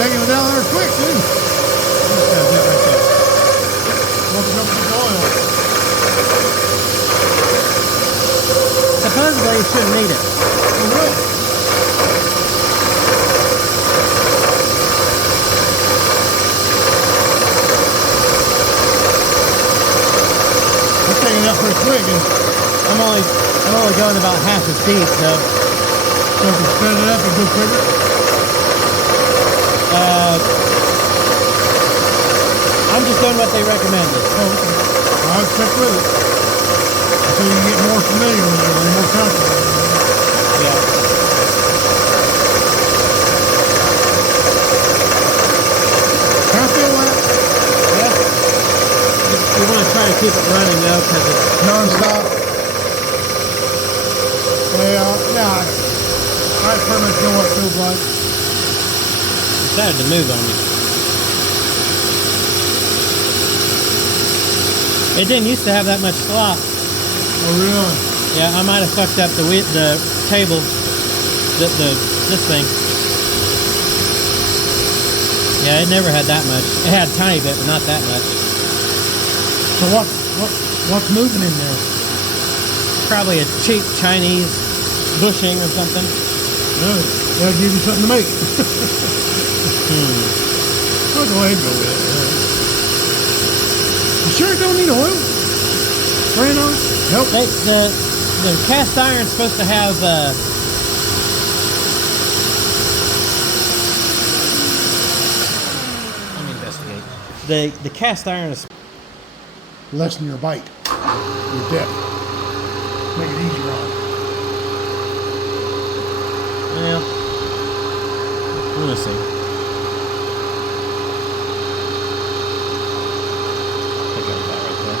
taking it down there quick, too. That's that right there. Pumping up the oil. Supposedly you shouldn't need it. Oh, really? It's taking it up pretty quick, and I'm only going about half as deep, so so if you spin it up and go quicker. I'm just doing what they recommended. Oh, okay. I'll stick with it. So you get more familiar with it, or more comfortable. Yeah. Can I feel that? Yeah. You want to try to keep it running though, because it's Non-stop. Yeah, I pretty much know what it feels like. decided to move on me. It didn't used to have that much slop. Oh, really? Yeah, I might have fucked up the table, this thing. Yeah, it never had that much. It had a tiny bit, but not that much. So what's moving in there? Probably a cheap Chinese bushing or something. Really? That'll give you something to make. I'll go ahead and go with it. You sure it don't need oil? Spraying on it? Nope. The cast iron's supposed to have let me investigate. The cast iron is Lessen your bite, your depth. Make it easier on. well, we're gonna see. I got that right there.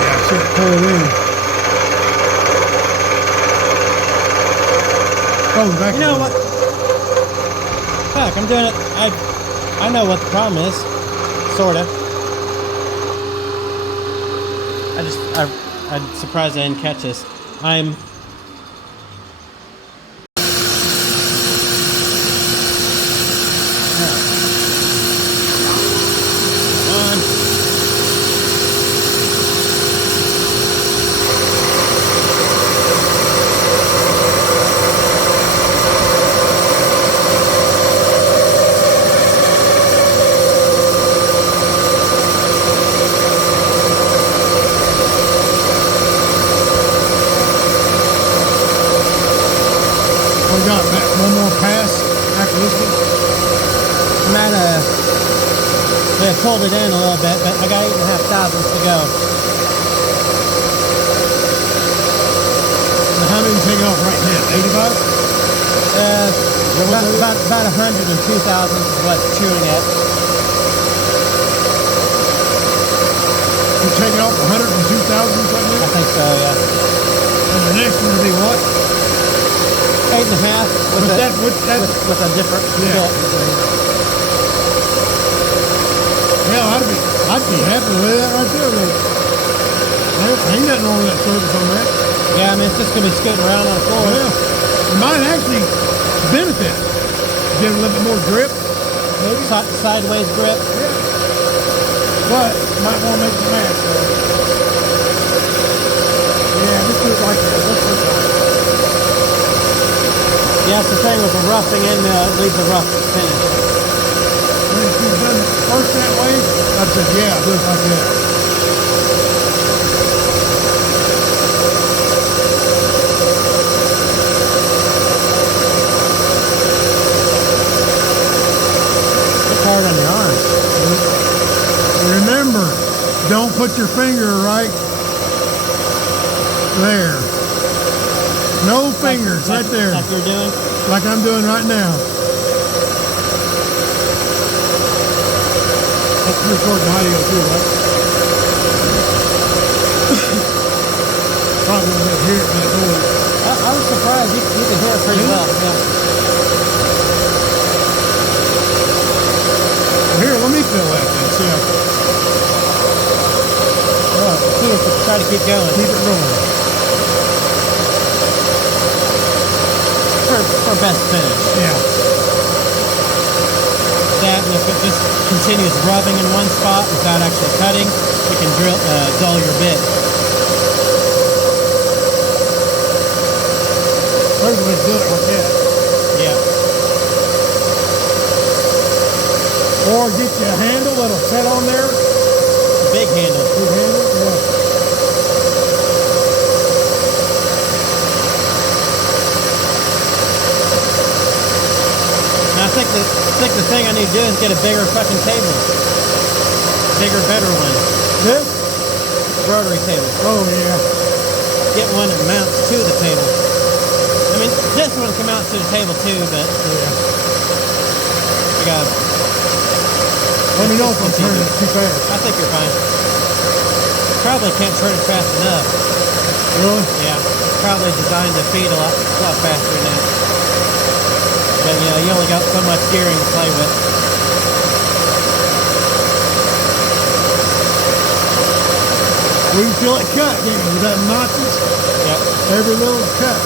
Yeah, see it pull in. Oh, back. You know what? Fuck, I'm doing it. I know what the problem is, sorta. I'm surprised I didn't catch this. I'm We got one more pass after this one. I'm at they pulled it in a little bit, but I got 8,500 to go. So how many you taking off right now? 85? About 102,000 is what's chewing at. You're taking off 102,000 right now? I think so, yeah. And the next one will be what? 8.5 with a different tilt. Yeah, I'd be happy with that right there. Ain't nothing wrong with that surface on that. Yeah, I mean, it's just going to be scooting around on the floor. Yeah. It might actually benefit. Get a little bit more grip, maybe. Sideways grip. Yeah. But might want to make the match. Yeah, this is like this. Yeah, it's the thing with the roughing in, leaves a rough finish. When she's done it first that way, I said, yeah, do it like that. It's hard on the arms. Remember, don't put your finger right there. No fingers, right there. Like you're doing? Like I'm doing right now. That's recording audio too, right? Probably won't hear it in that noise. I was surprised. You can hear it pretty well. Yeah. Well, here, let me feel that then. See how. Well, see if you try to gotta keep going. Keep it rolling. For best finish. Yeah. That, and if it just continues rubbing in one spot without actually cutting, you can dull your bit. First way to do it like that. Yeah. Or get you a handle that'll set on there. Big handle. Big handle, yeah. And I think the thing I need to do is get a bigger fucking table. Bigger, better one. This? Rotary table. Oh, yeah. Get one that mounts to the table. I mean, this one can mount to the table too, but Yeah. I got. Let me know if I'm turning it too fast. I think you're fine. Probably can't turn it fast enough. Really? Yeah, probably designed to feed a lot faster than that. But you know, you only got so much gearing to play with. We can feel it cut, can't you? With that notches. Yep. Every little cut.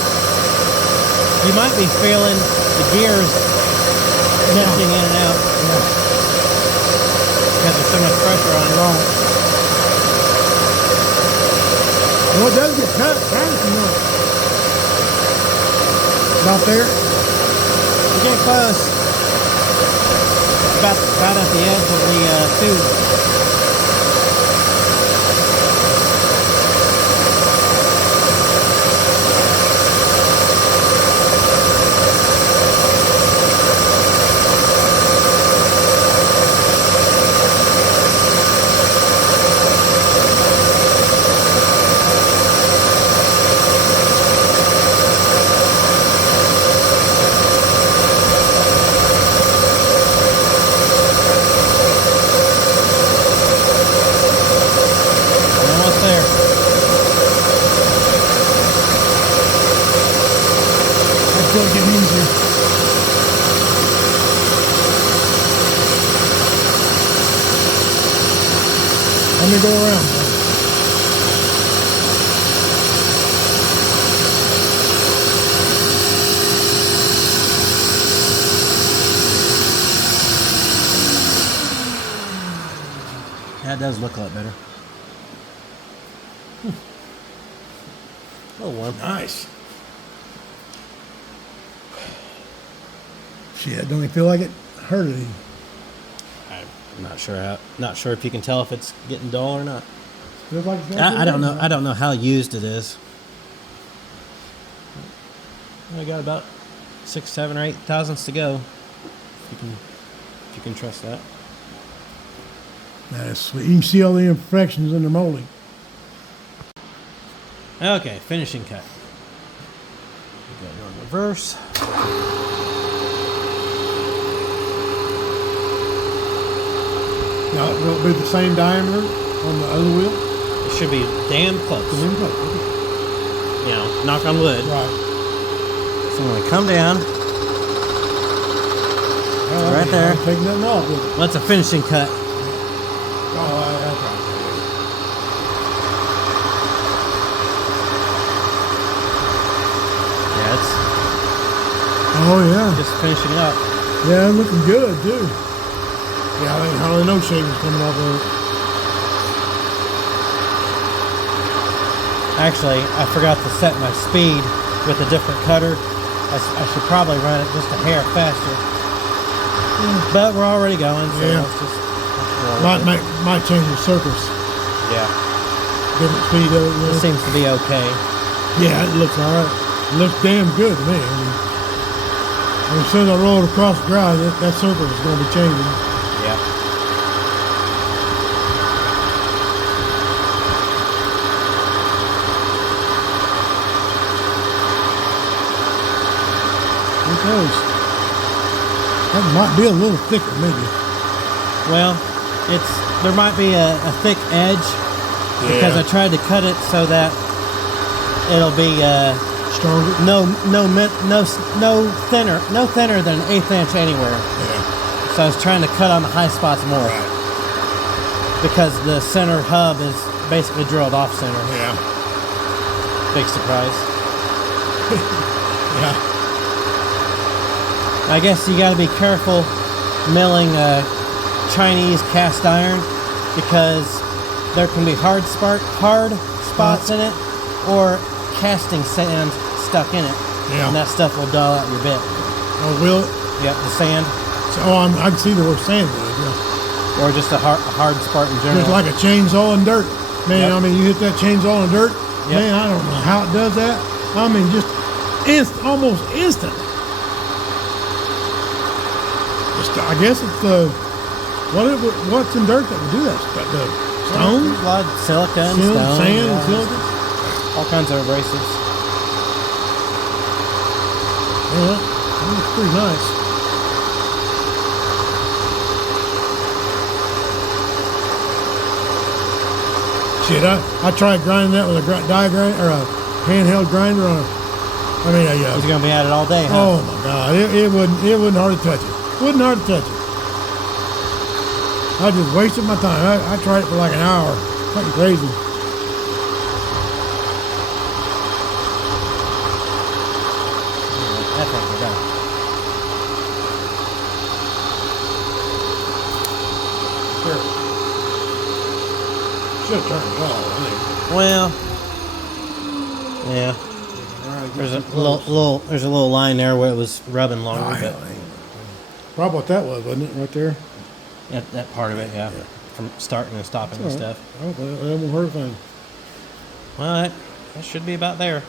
You might be feeling the gears shifting in and out. Yeah. Because there's so much pressure on it all. Well, it does get cut fast, you know. About there? We're getting close. About at the edge of the tube. It'll get easier. Let me go around. That does look a lot better. Oh, warm. Nice. Shit, don't even feel like it hurt it. I'm not sure if you can tell if it's getting dull or not. Feels like it's I don't know. I don't know how used it is. I got about 6, 7, or 8 thousandths to go. If you can trust that. That is sweet. You can see all the imperfections in the molding. Okay, finishing cut. We got it on reverse. Now, will it be the same diameter on the other wheel? It should be damn close. Okay. You know, knock on wood. Right. So I'm gonna come down. Well, Right there. Take nothing off with it. Well, that's a finishing cut. Oh, that's right. Yeah, it's Oh, yeah. just finishing up. Yeah, looking good, too. Yeah, I ain't hardly no shavings coming off of it. Actually, I forgot to set my speed with a different cutter. I should probably run it just a hair faster. But we're already going, so Yeah. let's just Might change the surface. yeah. Different speed of it. You It know? seems to be okay. Yeah, it looks all right. It looks damn good to me. I mean, as soon as I roll it across the drive, that surface is going to be changing. Yeah. Who knows? That might be a little thicker, maybe. Well, there might be a thick edge because I tried to cut it so that it'll be Stronger. no thinner than an 1/8 inch anywhere. Yeah. So I was trying to cut on the high spots more Right. because the center hub is basically drilled off center. Yeah. Big surprise. Yeah. I guess you got to be careful milling Chinese cast iron because there can be hard spots in it or casting sand stuck in it. Yeah. And that stuff will dull out your bit. Oh, will it? Yep, the sand. I can see the word sand would, yeah. Or just a hard spot in general. Just like a chainsaw and dirt. Man, Yep. I mean, you hit that chainsaw and dirt, Yep. man, I don't know how it does that. I mean, just almost instant. I guess it's what's in dirt that would do that stuff? The stone? A lot of silica and Stone, stone. sand yeah. and silica? All kinds of abrasives. Yeah, that looks pretty nice. Shit, I tried grinding that with a die grinder or a handheld grinder on He's going to be at it all day, huh? oh my God, it wouldn't hardly touch it. Wouldn't hardly touch it. I just wasted my time. I tried it for like an hour. Fucking crazy. That thing we're done. Should have turned it off, I think. Well, yeah. There's a little line there where it was rubbing longer, but Probably what that was, wasn't it, right there? that part of it, yeah, from starting and stopping and stuff. Oh, that won't hurt a thing. Well, that should be about there.